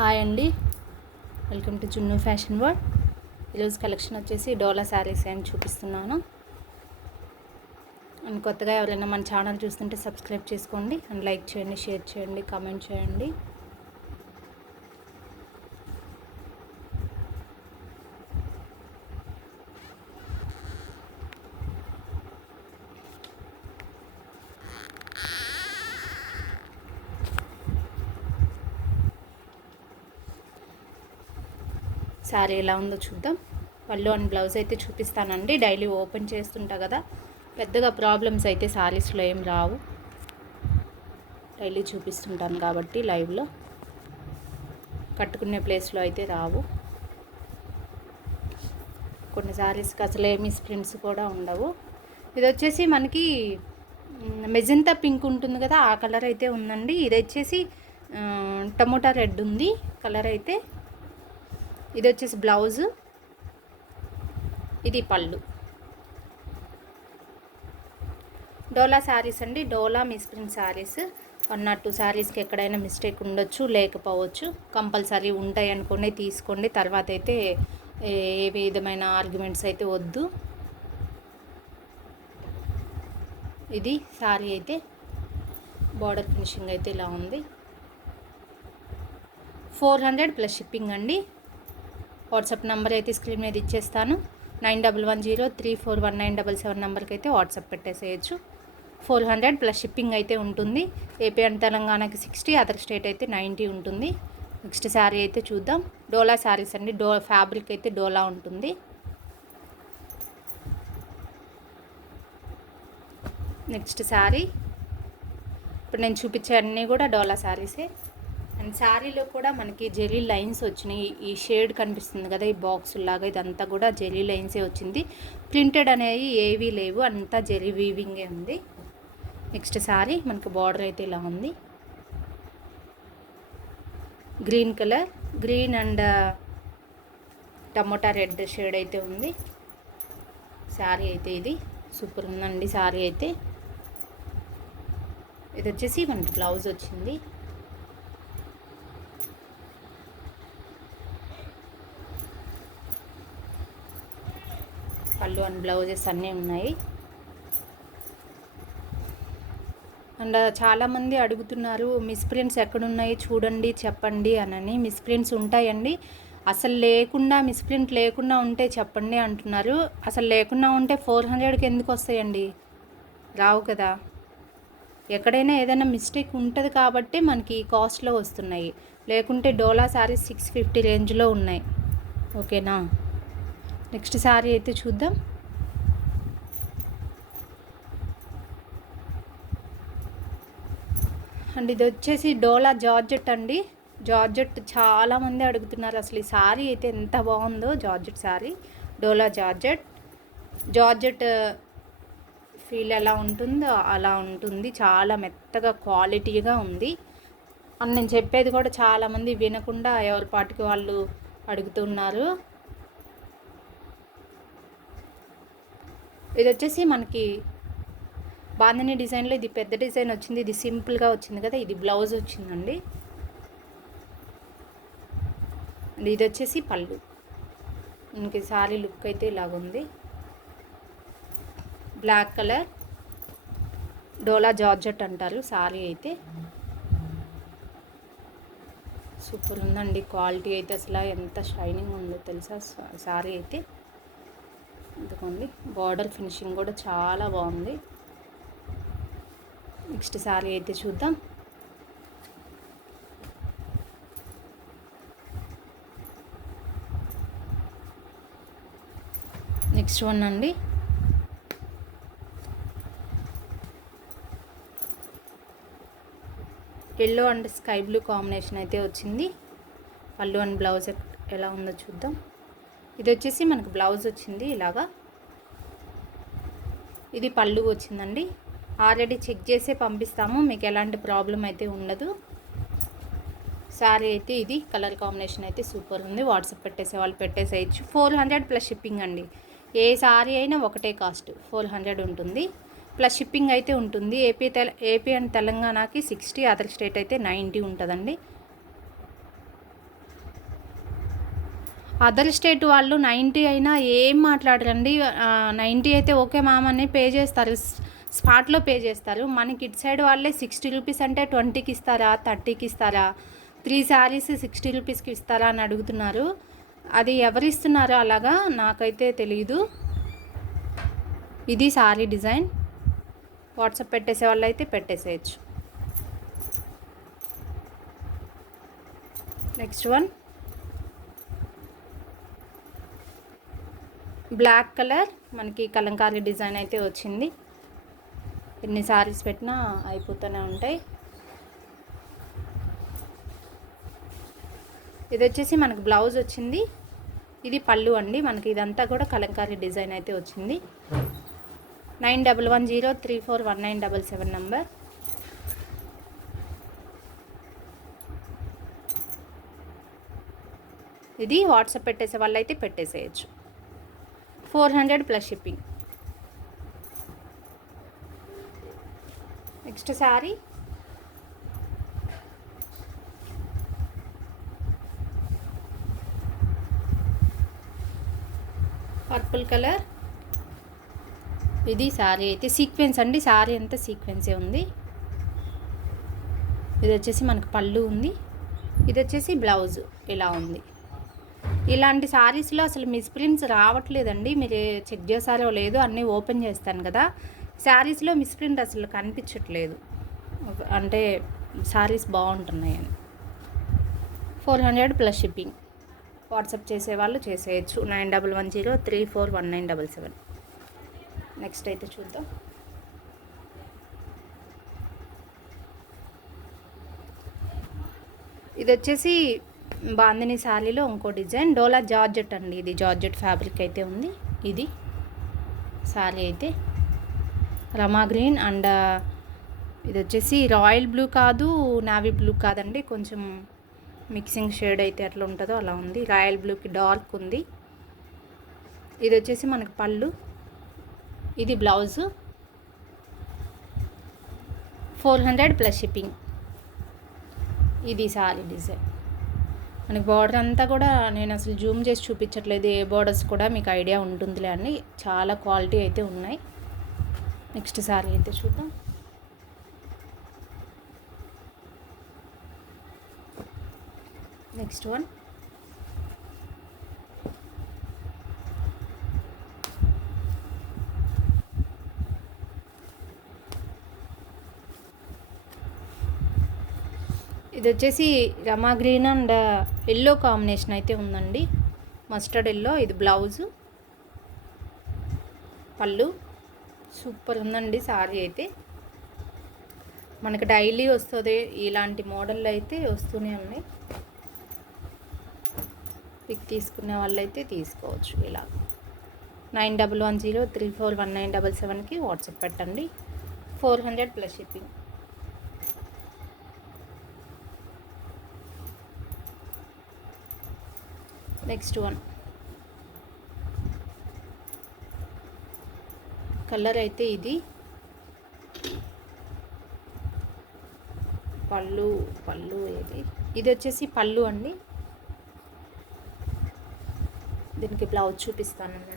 Hi అండి, welcome to జున్ను fashion world. ఈరోజు కలెక్షన్ వచ్చేసి డోలా శారీస్ అని చూపిస్తున్నాను. అండ్ కొత్తగా ఎవరైనా మన ఛానల్ చూస్తుంటే సబ్స్క్రైబ్ చేసుకోండి అండ్ లైక్ చేయండి, షేర్ చేయండి, కామెంట్ చేయండి. శారీ ఎలా ఉందో చూద్దాం. పళ్ళు అండ్ బ్లౌజ్ అయితే చూపిస్తానండి. డైలీ ఓపెన్ చేస్తుంటా కదా, పెద్దగా ప్రాబ్లమ్స్ అయితే శారీస్లో ఏం రావు. డైలీ చూపిస్తుంటాను కాబట్టి లైవ్లో కట్టుకునే ప్లేస్లో అయితే రావు. కొన్ని శారీస్కి అసలు ఏమి ప్రింట్స్ కూడా ఉండవు. ఇది వచ్చేసి మనకి మెజెంతా పింక్ ఉంటుంది కదా, ఆ కలర్ అయితే ఉందండి. ఇది వచ్చేసి టమోటా రెడ్ ఉంది కలర్ అయితే. ఇది వచ్చేసి బ్లౌజు, ఇది పళ్ళు. డోలా శారీస్ అండి, డోలా మిస్ప్రింట్ శారీస్. 1 or 2 శారీస్కి ఎక్కడైనా మిస్టేక్ ఉండొచ్చు, లేకపోవచ్చు. కంపల్సరీ ఉంటాయి అనుకోండి, తీసుకోండి. తర్వాత అయితే ఏ విధమైన ఆర్గ్యుమెంట్స్ అయితే వద్దు. ఇది శారీ అయితే బార్డర్ ఫినిషింగ్ అయితే ఇలా ఉంది. 400 ప్లస్ షిప్పింగ్ అండి. వాట్సాప్ నెంబర్ అయితే స్క్రీన్ మీద ఇచ్చేస్తాను. 9110341977 నెంబర్కి అయితే వాట్సాప్ పెట్టేసేయచ్చు. 400 ప్లస్ షిప్పింగ్ అయితే ఉంటుంది. ఏపీ అండ్ తెలంగాణకి 60, అదర్ స్టేట్ అయితే 90 ఉంటుంది. నెక్స్ట్ శారీ అయితే చూద్దాం. డోలా శారీస్ అండి, ఫ్యాబ్రిక్ అయితే డోలా ఉంటుంది. నెక్స్ట్ శారీ, ఇప్పుడు నేను చూపించే అన్నీ కూడా డోలా శారీసే. అండ్ శారీలో కూడా మనకి జెరీ లైన్స్ వచ్చినాయి. ఈ షేడ్ కనిపిస్తుంది కదా, ఈ బాక్స్ లాగా, ఇదంతా కూడా జెరీ లైన్సే వచ్చింది. ప్రింటెడ్ అనేవి ఏవీ లేవు, అంతా జెరీ వీవింగే ఉంది. నెక్స్ట్ శారీ మనకి బార్డర్ అయితే ఇలా ఉంది. Green colour, green and tomato red shade అయితే ఉంది. శారీ అయితే ఇది సూపర్ ఉందండి. శారీ అయితే ఇది వచ్చేసి మనకి బ్లౌజ్ వచ్చింది. పళ్ళు అండ్ బ్లౌజెస్ అన్నీ ఉన్నాయి. అండ్ చాలామంది అడుగుతున్నారు, మిస్ప్రింట్స్ ఎక్కడున్నాయి చూడండి, చెప్పండి అని. మిస్ప్రింట్స్ ఉంటాయండి. అసలు లేకుండా, మిస్ప్రింట్ లేకుండా ఉంటే చెప్పండి అంటున్నారు. అసలు లేకుండా ఉంటే 400కి ఎందుకు వస్తాయండి? రావు కదా. ఎక్కడైనా ఏదైనా మిస్టేక్ ఉంటుంది కాబట్టి మనకి కాస్ట్లో వస్తున్నాయి. లేకుంటే డోలా శారీస్ 650 రేంజ్లో ఉన్నాయి. ఓకేనా. నెక్స్ట్ శారీ అయితే చూద్దాం. అండ్ ఇది వచ్చేసి డోలా జార్జెట్ అండి. జార్జెట్ చాలామంది అడుగుతున్నారు. అసలు ఈ శారీ అయితే ఎంత బాగుందో. జార్జెట్ శారీ, డోలా జార్జెట్. జార్జెట్ ఫీల్ ఎలా ఉంటుందో అలా ఉంటుంది. చాలా మెత్తగా క్వాలిటీగా ఉంది. అని నేను చెప్పేది కూడా చాలామంది వినకుండా ఎవరి పాటికి వాళ్ళు అడుగుతున్నారు. ఇది వచ్చేసి మనకి బాందిని డిజైన్లో ఇది పెద్ద డిజైన్ వచ్చింది. ఇది సింపుల్గా వచ్చింది కదా, ఇది బ్లౌజ్ వచ్చిందండి. ఇది వచ్చేసి పళ్ళు. మనకి శారీ లుక్ అయితే ఇలాగుంది. బ్లాక్ కలర్, డోలా జార్జెట్ అంటారు శారీ అయితే. సూపర్ ఉందండి. క్వాలిటీ అయితే అసలు ఎంత షైనింగ్ ఉందో తెలుసా శారీ అయితే. ఎందుకండి బార్డర్ ఫినిషింగ్ కూడా చాలా బాగుంది. నెక్స్ట్ శారీ అయితే చూద్దాం. నెక్స్ట్ వన్ అండి. Yellow and sky blue combination అయితే వచ్చింది. పళ్ళు అండ్ బ్లౌజ్ ఎలా ఉందో చూద్దాం. ఇది వచ్చేసి మనకు బ్లౌజ్ వచ్చింది ఇలాగా. ఇది పళ్ళు వచ్చిందండి. ఆల్రెడీ చెక్ చేసే పంపిస్తాము, మీకు ఎలాంటి ప్రాబ్లం అయితే ఉండదు. శారీ అయితే ఇది కలర్ కాంబినేషన్ అయితే సూపర్ ఉంది. వాట్సాప్ పెట్టేసే వాళ్ళు పెట్టేసేయచ్చు. 400 ప్లస్ షిప్పింగ్ అండి. ఏ శారీ అయినా ఒకటే కాస్ట్ 400 ఉంటుంది. ప్లస్ షిప్పింగ్ అయితే ఉంటుంది. ఏపీ అండ్ తెలంగాణకి 60, అదర్ స్టేట్ అయితే 90 ఉంటుందండి. అదర్ స్టేట్ వాళ్ళు 90 అయినా ఏం మాట్లాడరండి. 90 అయితే ఓకే మ్యామ్ అని పే చేస్తారు, స్పాట్లో పే చేస్తారు. మనకి ఇటు సైడ్ వాళ్ళే 60 రూపీస్ అంటే 20కి ఇస్తారా, 30కి ఇస్తారా, 3 శారీస్ 60 రూపీస్కి ఇస్తారా అని అడుగుతున్నారు. అది ఎవరు ఇస్తున్నారో అలాగా నాకైతే తెలియదు. ఇది శారీ డిజైన్. వాట్సాప్ పెట్టేసే వాళ్ళు అయితే పెట్టేసేయచ్చు. నెక్స్ట్ వన్ బ్లాక్ కలర్, మనకి కలంకారీ డిజైన్ అయితే వచ్చింది. ఎన్ని శారీస్ పెట్టినా అయిపోతూనే ఉంటాయి. ఇది వచ్చేసి మనకు బ్లౌజ్ వచ్చింది. ఇది పళ్ళు అండి. మనకి ఇదంతా కూడా కలంకారీ డిజైన్ అయితే వచ్చింది. 9110341977 నంబర్. ఇది వాట్సాప్ పెట్టేసే వాళ్ళు అయితే పెట్టేసేయచ్చు. 400 plus shipping. Next sari purple colour. ఇది శారీ అయితే సీక్వెన్స్ అండి. శారీ అంతా సీక్వెన్సే ఉంది. ఇది వచ్చేసి మనకు పళ్ళు ఉంది. ఇది వచ్చేసి బ్లౌజ్ ఇలా ఉంది. ఇలాంటి శారీస్లో అసలు మిస్ప్రింట్స్ రావట్లేదండి. మీరు చెక్ చేశారో లేదో, అన్నీ ఓపెన్ చేస్తాను కదా, శారీస్లో మిస్ప్రింట్ అసలు కనిపించట్లేదు. అంటే శారీస్ బాగుంటున్నాయని. 400 plus shipping. వాట్సాప్ చేసేవాళ్ళు చేసేయచ్చు. 9110341977. నెక్స్ట్ అయితే చూద్దాం. ఇది వచ్చేసి బాందిని శారీలో ఇంకో డిజైన్. డోలా జార్జెట్ అండి. ఇది జార్జెట్ ఫ్యాబ్రిక్ అయితే ఉంది. ఇది శారీ అయితే రమా గ్రీన్ అండ్ ఇది వచ్చేసి రాయల్ బ్లూ కాదు, నావీ బ్లూ కాదండి, కొంచెం మిక్సింగ్ షేడ్ అయితే ఎట్లా ఉంటుందో అలా ఉంది. రాయల్ బ్లూకి డార్క్ ఉంది. ఇది వచ్చేసి మనకు పళ్ళు. ఇది బ్లౌజు. 400 plus shipping. ఇది శారీ డిజైన్. మనకి బార్డర్ అంతా కూడా నేను అసలు జూమ్ చేసి చూపించట్లేదు, ఏ బార్డర్స్ కూడా మీకు ఐడియా ఉంటుందిలే అని. చాలా క్వాలిటీ అయితే ఉన్నాయి. నెక్స్ట్ శారీ అయితే చూద్దాం. నెక్స్ట్ వన్ ఇది వచ్చేసి రమా గ్రీన్ అండ్ ఎల్లో కాంబినేషన్ అయితే ఉందండి. Mustard yellow. ఇది బ్లౌజు, పళ్ళు. సూపర్ ఉందండి శారీ అయితే. మనకు డైలీ వస్తుంది ఇలాంటి మోడల్ అయితే వస్తూనే ఉన్నాయి. పిక్ తీసుకునే వాళ్ళైతే తీసుకోవచ్చు. ఇలా 9110341977కి వాట్సాప్ పెట్టండి. 400 plus shipping. Next one colour అయితే ఇది పళ్ళు. ఇది వచ్చేసి పళ్ళు అండి. దీనికి బ్లౌజ్ చూపిస్తానండి.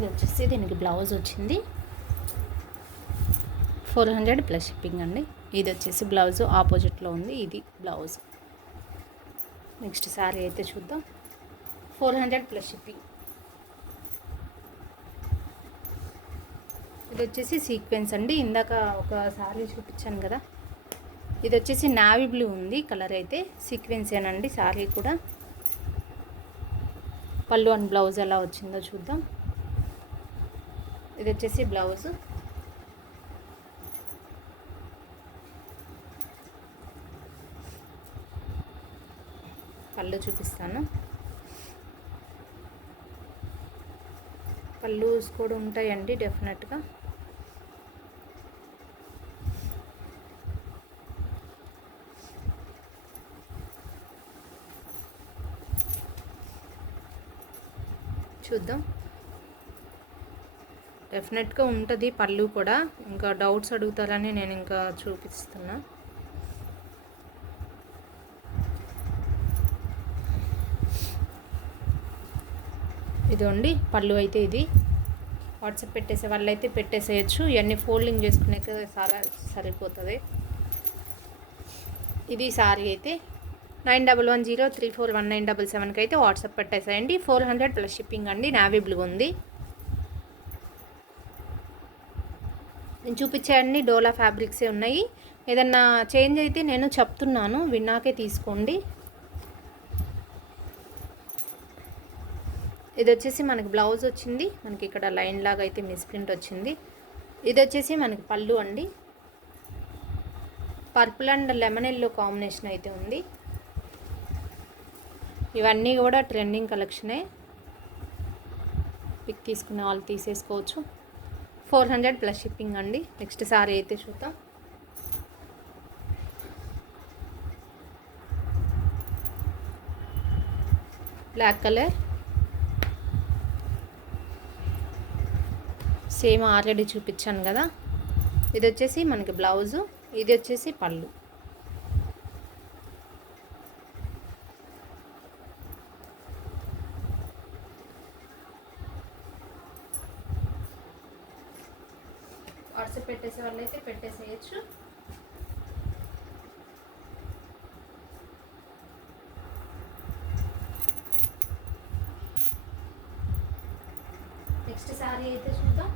ఇది వచ్చేసి దీనికి బ్లౌజ్ వచ్చింది. 400 ప్లస్ షిప్పింగ్ అండి. ఇది వచ్చేసి బ్లౌజ్ ఆపోజిట్లో ఉంది. ఇది బ్లౌజ్. నెక్స్ట్ శారీ అయితే చూద్దాం. 400 ప్లస్ షిప్పింగ్. ఇది వచ్చేసి సీక్వెన్స్ అండి. ఇందాక ఒక శారీ చూపించాను కదా, ఇది వచ్చేసి నావీ బ్లూ ఉంది కలర్ అయితే. సీక్వెన్సేనండి శారీ కూడా. పళ్ళు అండ్ బ్లౌజ్ ఎలా వచ్చిందో చూద్దాం. ఇది వచ్చేసి బ్లౌజ్. పళ్ళు చూపిస్తాను. పళ్ళుస్ కూడా ఉంటాయండి డెఫినెట్గా. చూద్దాం. డెఫినెట్గా ఉంటుంది పళ్ళు కూడా. ఇంకా డౌట్స్ అడుగుతారని నేను ఇంకా చూపిస్తున్నా. ఇదండి పళ్ళు అయితే. ఇది వాట్సాప్ పెట్టేసే వాళ్ళైతే పెట్టేసేయచ్చు. ఇవన్నీ ఫోల్డింగ్ చేసుకునే సరిపోతుంది. ఇది సారీ అయితే 9110341977కి అయితే వాట్సాప్ పెట్టేసేయండి. 400 ప్లస్ షిప్పింగ్ అండి. నావీ బ్లూ ఉంది. నేను చూపించేయండి డోలా ఫ్యాబ్రిక్సే ఉన్నాయి. ఏదన్నా చేంజ్ అయితే నేను చెప్తున్నాను, విన్నాకే తీసుకోండి. ఇది వచ్చేసి మనకి బ్లౌజ్ వచ్చింది. మనకి ఇక్కడ లైన్ లాగా అయితే మిస్ప్రింట్ వచ్చింది. ఇది వచ్చేసి మనకి పళ్ళు అండి. Purple and lemon yellow combination అయితే ఉంది. ఇవన్నీ కూడా ట్రెండింగ్ కలెక్షనే. పిక్ తీసుకునే వాళ్ళు తీసేసుకోవచ్చు. 400 ప్లస్ షిప్పింగ్ అండి. నెక్స్ట్ సారీ అయితే చూద్దాం. బ్లాక్ కలర్, సేమ్ ఆల్రెడీ చూపించాను కదా. ఇది వచ్చేసి మనకి బ్లౌజు, ఇది వచ్చేసి పళ్ళు. వాట్సాప్ పెట్టేసే వాళ్ళైతే పెట్టేసేయచ్చు. నెక్స్ట్ సారీ అయితే చూద్దాం.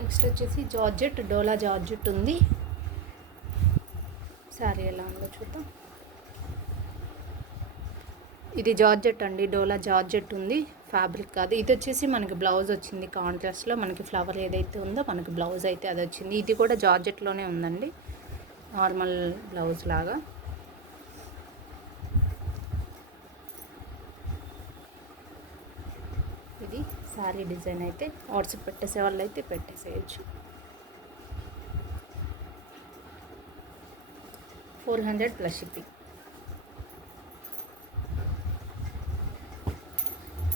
నెక్స్ట్ వచ్చేసి జార్జెట్, డోలా జార్జెట్ ఉంది. సారీ ఎలా ఉందో చూద్దాం. ఇది జార్జెట్ అండి, డోలా జార్జెట్ ఉంది, ఫ్యాబ్రిక్ కాదు. ఇది వచ్చేసి మనకి బ్లౌజ్ వచ్చింది. కాంట్రాస్ట్లో మనకి ఫ్లవర్ ఏదైతే ఉందో మనకి బ్లౌజ్ అయితే అది వచ్చింది. ఇది కూడా జార్జెట్లోనే ఉందండి, నార్మల్ బ్లౌజ్ లాగా. ఇది సారీ డిజైన్ అయితే. వాట్సాప్ పెట్టేసే వాళ్ళు అయితే పెట్టేసేయచ్చు. 400 ప్లస్ షిప్పింగ్.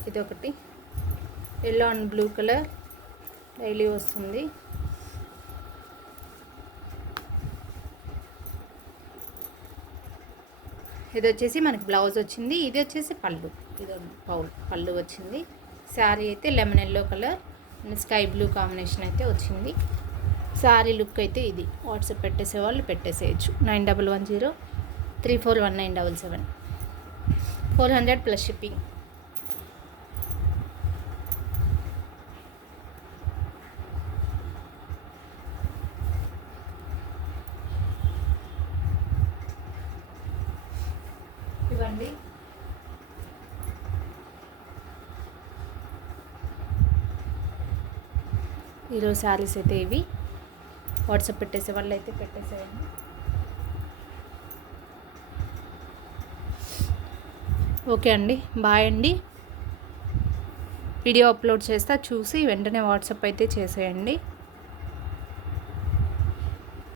ఇది ఒకటి yellow and blue colour daily వస్తుంది. ఇది వచ్చేసి మనకి బ్లౌజ్ వచ్చింది. ఇది వచ్చేసి పళ్ళు, ఇది పళ్ళు వచ్చింది. శారీ అయితే lemon yellow colour and sky blue combination అయితే వచ్చింది. శారీ లుక్ అయితే ఇది. వాట్సాప్ పెట్టేసే వాళ్ళు పెట్టేసేయచ్చు. 9110341977. 400 ప్లస్ షిప్పింగ్. ఇవ్వండి. ఈరోజు శారీస్ అయితే ఇవి. వాట్సాప్ పెట్టేసే వాళ్ళు అయితే పెట్టేసేయండి. ఓకే అండి, బాయ్ అండి. వీడియో అప్లోడ్ చేస్తా, చూసి వెంటనే వాట్సాప్ అయితే చేసేయండి.